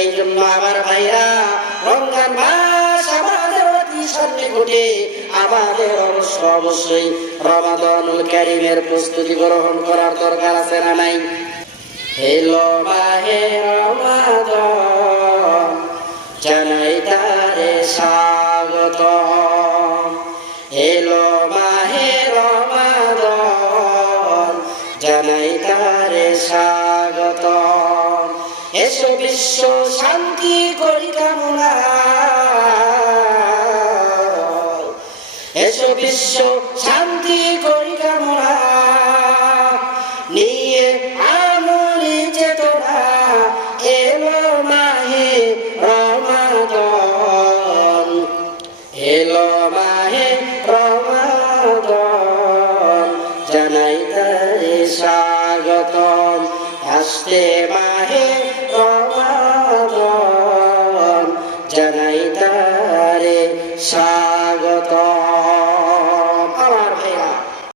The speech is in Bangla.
এই জন্য আমার ভাইরা রমজান মাস আমাদের অতি সন্নিকটে, আমাদের অবশ্যই রমাদানুল কারীমের প্রস্তুতি গ্রহণ করার দরকার আছে না নাই? এলো মাহে রমাদান, জানাই তারে স্বাগত। এলো মাহে রমাদান, জানাই তারে স্বাগত। এসো বিশ্ব শান্তি করি কামনা, এসো বিশ্ব শান্তি করি কামনা, নিয়ে আমলি চেতনা, এলো মাহে রমাদান, এলো মাহে রমাদান, জানাই তারে স্বাগতম। আসতে মাহে রমাদান, জানাই তারে স্বাগতম।